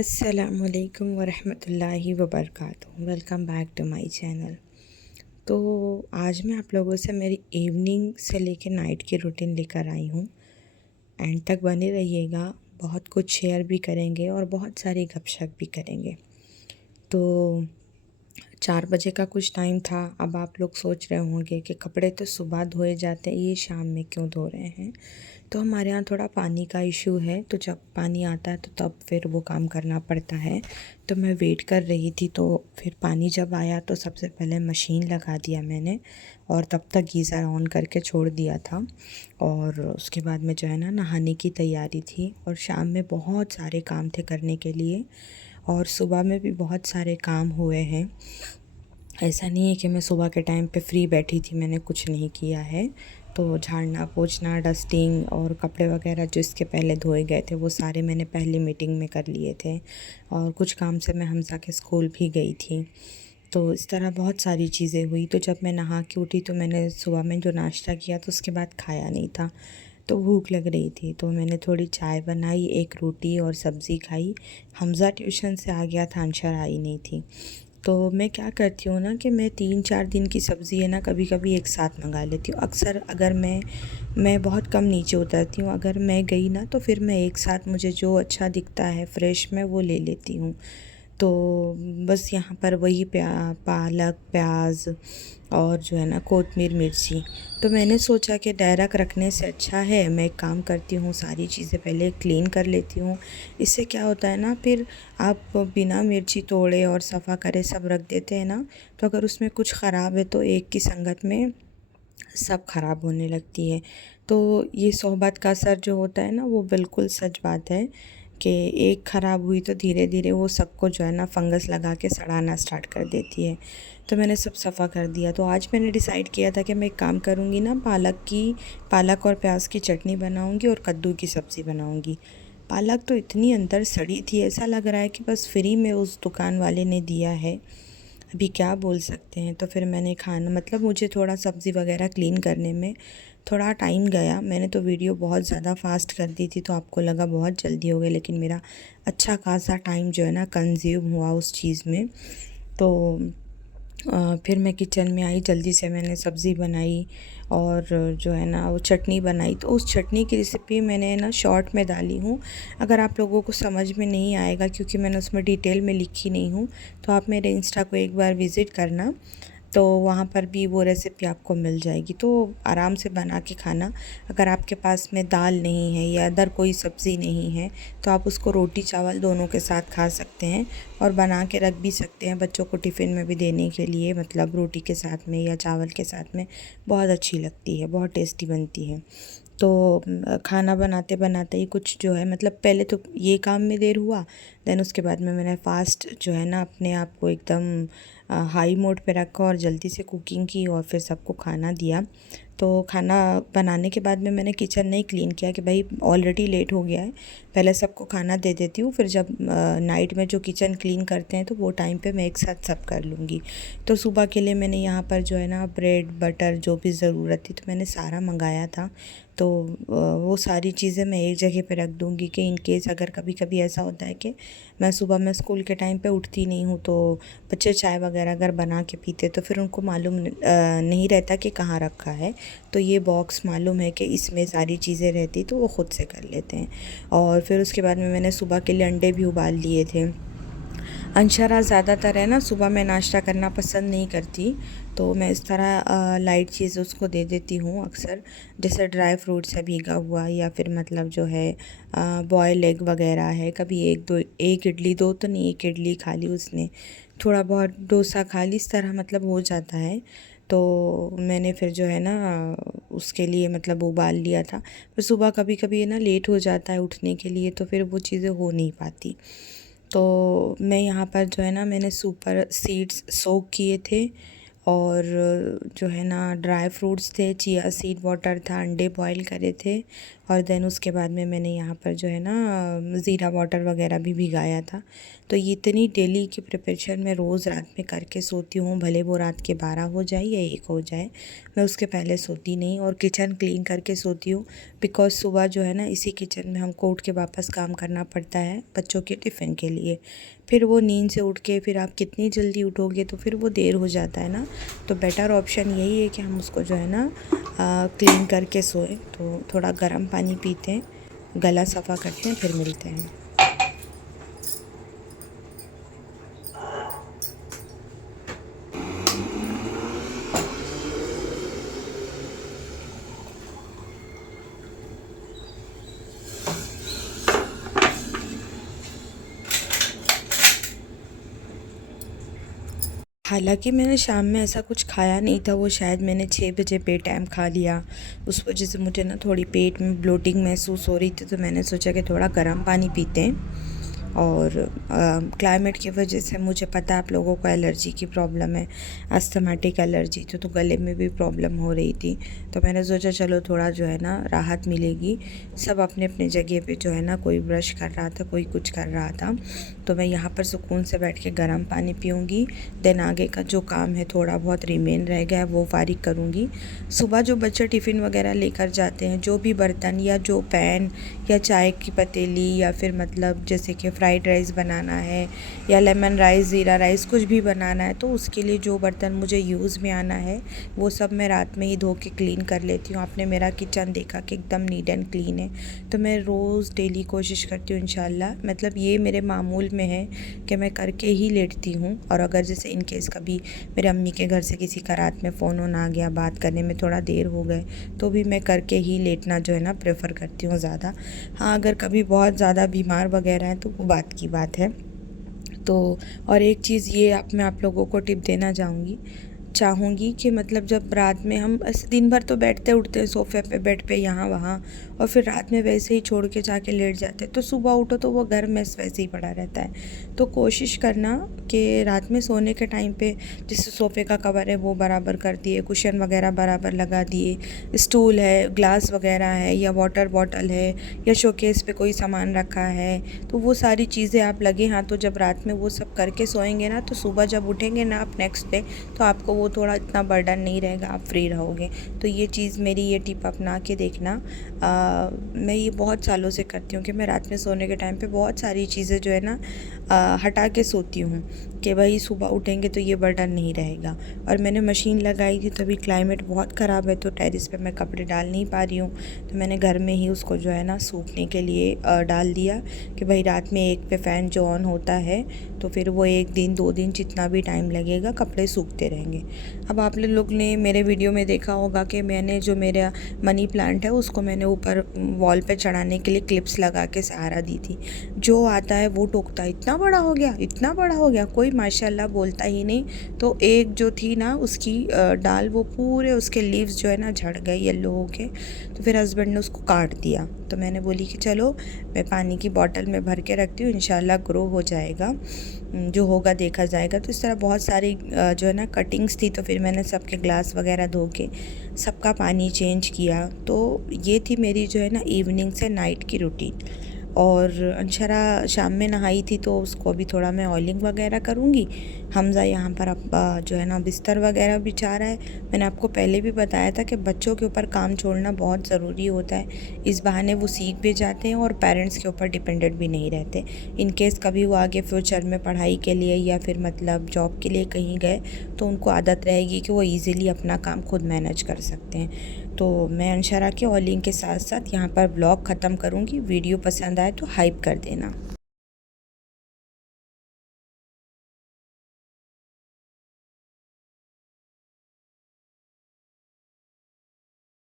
अस्सलामुअलैकुम वरहमतुल्लाहि वबरकातुहू। Welcome back to my channel. तो आज मैं आप लोगों से मेरी इवनिंग से लेकर नाइट की रूटीन लेकर आई हूँ। एंड तक बने रहिएगा, बहुत कुछ शेयर भी करेंगे और बहुत सारी गपशप भी करेंगे। तो 4 बजे का कुछ टाइम था। अब आप लोग सोच रहे होंगे कि कपड़े तो सुबह धोए जाते हैं, ये शाम में क्यों धो रहे हैं। तो हमारे यहाँ थोड़ा पानी का इशू है, तो जब पानी आता है तो तब फिर वो काम करना पड़ता है। तो मैं वेट कर रही थी, तो फिर पानी जब आया तो सबसे पहले मशीन लगा दिया मैंने, और तब तक गीज़र ऑन करके छोड़ दिया था। और उसके बाद में जो है ना, नहाने की तैयारी थी। और शाम में बहुत सारे काम थे करने के लिए, और सुबह में भी बहुत सारे काम हुए हैं। ऐसा नहीं है कि मैं सुबह के टाइम पे फ्री बैठी थी, मैंने कुछ नहीं किया है। तो झाड़ना पोंछना, डस्टिंग और कपड़े वगैरह जो इसके पहले धोए गए थे वो सारे मैंने पहली मीटिंग में कर लिए थे। और कुछ काम से मैं हमज़ा के स्कूल भी गई थी। तो इस तरह बहुत सारी चीज़ें हुई। तो जब मैं नहा के उठी तो मैंने सुबह में जो नाश्ता किया तो उसके बाद खाया नहीं था, तो भूख लग रही थी। तो मैंने थोड़ी चाय बनाई, एक रोटी और सब्ज़ी खाई। हमज़ा ट्यूशन से आ गया था, अंशर आई नहीं थी। तो मैं क्या करती हूँ ना कि मैं 3-4 दिन की सब्ज़ी है ना, कभी कभी एक साथ मंगा लेती हूँ। अक्सर अगर मैं बहुत कम नीचे उतरती हूँ, अगर मैं गई ना तो फिर मैं एक साथ मुझे जो अच्छा दिखता है फ्रेश मैं वो ले लेती हूँ। तो बस यहाँ पर वही पालक, प्याज और जो है ना कोतमीर, मिर्ची। तो मैंने सोचा कि डायरेक्ट रखने से अच्छा है मैं एक काम करती हूँ, सारी चीज़ें पहले क्लीन कर लेती हूँ। इससे क्या होता है ना, फिर आप बिना मिर्ची तोड़े और सफ़ा करे सब रख देते हैं ना, तो अगर उसमें कुछ ख़राब है तो एक की संगत में सब ख़राब होने लगती है। तो ये सोहबत का असर जो होता है ना, वो बिल्कुल सच बात है कि एक ख़राब हुई तो धीरे धीरे वो सबको जो है ना फंगस लगा के सड़ाना स्टार्ट कर देती है। तो मैंने सब सफ़ा कर दिया। तो आज मैंने डिसाइड किया था कि मैं एक काम करूँगी ना, पालक और प्याज की चटनी बनाऊँगी और कद्दू की सब्ज़ी बनाऊँगी। पालक तो इतनी अंदर सड़ी थी, ऐसा लग रहा है कि बस फ्री में उस दुकान वाले ने दिया है, अभी क्या बोल सकते हैं। तो फिर मैंने खाना मतलब मुझे थोड़ा सब्ज़ी वगैरह क्लीन करने में थोड़ा टाइम गया। मैंने तो वीडियो बहुत ज़्यादा फास्ट कर दी थी, तो आपको लगा बहुत जल्दी हो गया, लेकिन मेरा अच्छा खासा टाइम जो है ना कंज्यूम हुआ उस चीज़ में। तो फिर मैं किचन में आई, जल्दी से मैंने सब्ज़ी बनाई और जो है ना वो चटनी बनाई। तो उस चटनी की रेसिपी मैंने ना शॉर्ट में डाली हूँ। अगर आप लोगों को समझ में नहीं आएगा क्योंकि मैंने उसमें डिटेल में लिखी नहीं हूँ, तो आप मेरे इंस्टा को एक बार विज़िट करना, तो वहाँ पर भी वो रेसिपी आपको मिल जाएगी। तो आराम से बना के खाना। अगर आपके पास में दाल नहीं है या अदर कोई सब्ज़ी नहीं है तो आप उसको रोटी चावल दोनों के साथ खा सकते हैं, और बना के रख भी सकते हैं बच्चों को टिफ़िन में भी देने के लिए, मतलब रोटी के साथ में या चावल के साथ में बहुत अच्छी लगती है, बहुत टेस्टी बनती है। तो खाना बनाते बनाते ही कुछ जो है, मतलब पहले तो ये काम में देर हुआ, देन उसके बाद में मैंने फ़ास्ट जो है ना अपने आप को एकदम हाई मोड पे रखा और जल्दी से कुकिंग की और फिर सबको खाना दिया। तो खाना बनाने के बाद में मैंने किचन नहीं क्लीन किया कि भाई ऑलरेडी लेट हो गया है, पहले सबको खाना दे देती हूँ, फिर जब नाइट में जो किचन क्लीन करते हैं तो वो टाइम पे मैं एक साथ सब कर लूँगी। तो सुबह के लिए मैंने यहाँ पर जो है ना ब्रेड बटर जो भी ज़रूरत थी तो मैंने सारा मंगाया था। तो वो सारी चीज़ें मैं एक जगह पे रख दूँगी कि इन केस अगर कभी कभी ऐसा होता है कि मैं सुबह में स्कूल के टाइम पे उठती नहीं हूँ, तो बच्चे चाय वगैरह अगर बना के पीते तो फिर उनको मालूम नहीं रहता कि कहाँ रखा है। तो ये बॉक्स मालूम है कि इसमें सारी चीज़ें रहती, तो वो ख़ुद से कर लेते हैं। और फिर उसके बाद में मैंने सुबह के लिए अंडे भी उबाल लिए थे। अंशरा ज़्यादातर है ना सुबह में नाश्ता करना पसंद नहीं करती, तो मैं इस तरह लाइट चीज़ उसको दे देती हूँ अक्सर, जैसे ड्राई फ्रूट्स है भीगा हुआ, या फिर मतलब जो है बॉयल एग वगैरह है। कभी एक इडली, दो तो नहीं, एक इडली खा ली उसने, थोड़ा बहुत डोसा खा ली, इस तरह मतलब हो जाता है। तो मैंने फिर जो है ना उसके लिए मतलब उबाल लिया था। फिर सुबह कभी कभी है ना लेट हो जाता है उठने के लिए, तो फिर वो चीज़ें हो नहीं पाती। तो मैं यहाँ पर जो है ना मैंने सुपर सीड्स सोक किए थे, और जो है ना ड्राई फ्रूट्स थे, चिया सीड वाटर था, अंडे बॉईल करे थे, और देन उसके बाद में मैंने यहाँ पर जो है ना ज़ीरा वाटर वगैरह भी भिगाया था। तो ये इतनी डेली की प्रिपरेशन मैं रोज़ रात में करके सोती हूँ, भले वो रात के 12 हो जाए या 1 हो जाए, मैं उसके पहले सोती नहीं। और किचन क्लीन करके सोती हूँ, बिकॉज़ सुबह जो है ना इसी किचन में हमको उठ के वापस काम करना पड़ता है बच्चों के टिफ़िन के लिए। फिर वो नींद से उठ के फिर आप कितनी जल्दी उठोगे तो फिर वो देर हो जाता है ना। तो बेटर ऑप्शन यही है कि हम उसको जो है ना क्लीन करके सोएं। तो थोड़ा गर्म पानी पीते हैं, गला सफ़ा करते हैं, फिर मिलते हैं। हालाँकि मैंने शाम में ऐसा कुछ खाया नहीं था, वो शायद मैंने 6 बजे बेटाइम खा लिया। उस वजह से मुझे ना थोड़ी पेट में ब्लोटिंग महसूस हो रही थी, तो मैंने सोचा कि थोड़ा गर्म पानी पीते हैं। और क्लाइमेट की वजह से मुझे पता है आप लोगों को एलर्जी की प्रॉब्लम है, अस्थमैटिक एलर्जी, तो गले में भी प्रॉब्लम हो रही थी। तो मैंने सोचा चलो थोड़ा जो है ना राहत मिलेगी। सब अपने अपने जगह पे जो है ना, कोई ब्रश कर रहा था, कोई कुछ कर रहा था, तो मैं यहाँ पर सुकून से बैठ के गर्म पानी पीऊँगी। देन आगे का जो काम है थोड़ा बहुत रिमेन रह गया है वो फारिग करूँगी। सुबह जो बच्चे टिफ़िन वगैरह लेकर जाते हैं, जो भी बर्तन या जो पैन या चाय की पतीली या फिर मतलब जैसे कि फ्राइड राइस बनाना है या लेमन राइस, ज़ीरा राइस, कुछ भी बनाना है, तो उसके लिए जो बर्तन मुझे यूज़ में आना है वो सब मैं रात में ही धो के क्लीन कर लेती हूँ। आपने मेरा किचन देखा कि एकदम नीट एंड क्लीन है। तो मैं रोज़ डेली कोशिश करती हूँ इंशाल्लाह, मतलब ये मेरे मामूल में है कि मैं करके ही लेटती हूँ। और अगर जैसे इन केस कभी मेरे अम्मी के घर से किसी का रात में फ़ोन वोन आ गया, बात करने में थोड़ा देर हो गए, तो भी मैं करके ही लेटना जो है ना प्रेफर करती हूँ ज़्यादा। हाँ, अगर कभी बहुत ज़्यादा बीमार वगैरह है तो वो बात की बात है। तो और एक चीज़ ये मैं आप लोगों को टिप देना चाहूँगी कि मतलब जब रात में हम ऐसे दिन भर तो बैठते उठते हैं सोफ़े पे, बेड पे, यहाँ वहाँ, और फिर रात में वैसे ही छोड़ के जाके लेट जाते हैं, तो सुबह उठो तो वो घर में वैसे ही पड़ा रहता है। तो कोशिश करना कि रात में सोने के टाइम पे जैसे सोफ़े का कवर है वो बराबर कर दिए, कुशन वगैरह बराबर लगा दिए, स्टूल है, ग्लास वगैरह है या वाटर बॉटल है या शोकेस पे कोई सामान रखा है, तो वो सारी चीज़ें आप लगे हाथों जब रात में वो सब करके सोएंगे ना, तो सुबह जब उठेंगे ना आप नेक्स्ट डे, तो आपको वो थोड़ा इतना बर्डन नहीं रहेगा, आप फ्री रहोगे। तो ये चीज़ मेरी ये टिप अपना के देखना। मैं ये बहुत सालों से करती हूँ कि मैं रात में सोने के टाइम पे बहुत सारी चीज़ें जो है ना हटा के सोती हूँ कि भाई सुबह उठेंगे तो ये बर्डन नहीं रहेगा। और मैंने मशीन लगाई थी, तभी क्लाइमेट बहुत ख़राब है तो टेरेस पे मैं कपड़े डाल नहीं पा रही हूँ, तो मैंने घर में ही उसको जो है ना सूखने के लिए डाल दिया कि भाई रात में एक पे फ़ैन जो ऑन होता है तो फिर वो 1 दिन 2 दिन जितना भी टाइम लगेगा कपड़े सूखते रहेंगे। अब आप लोग ने मेरे वीडियो में देखा होगा कि मैंने जो मेरा मनी प्लांट है उसको मैंने ऊपर वॉल पे चढ़ाने के लिए क्लिप्स लगा के सहारा दी थी। जो आता है वो टोकता है, इतना बड़ा हो गया, इतना बड़ा हो गया, कोई माशाल्लाह बोलता ही नहीं। तो एक जो थी ना उसकी डाल, वो पूरे उसके लीव्स जो है ना झड़ गए येलो हो के, तो फिर हस्बैंड ने उसको काट दिया। तो मैंने बोली कि चलो मैं पानी की बॉटल में भर के रखती हूँ, इंशाल्लाह ग्रो हो जाएगा, जो होगा देखा जाएगा। तो इस तरह बहुत सारी जो है ना कटिंग्स थी, तो फिर मैंने सबके ग्लास वगैरह धो के सबका पानी चेंज किया। तो ये थी मेरी जो है ना इवनिंग से नाइट की रूटीन। और अंशरा शाम में नहाई थी तो उसको अभी थोड़ा मैं ऑयलिंग वगैरह करूँगी। हमज़ा यहाँ पर अब जो है ना बिस्तर वगैरह बिछा रहा है। मैंने आपको पहले भी बताया था कि बच्चों के ऊपर काम छोड़ना बहुत ज़रूरी होता है, इस बहाने वो सीख भी जाते हैं और पेरेंट्स के ऊपर डिपेंडेंट भी नहीं रहते। इन केस कभी वो आगे फ्यूचर में पढ़ाई के लिए या फिर मतलब जॉब के लिए कहीं गए तो उनको आदत रहेगी कि वो ईज़िली अपना काम खुद मैनेज कर सकते हैं। तो मैं अंशरा के ऑयलिंग के साथ साथ यहाँ पर ब्लॉग ख़त्म करूँगी। वीडियो पसंद आए तो हाइप कर देना।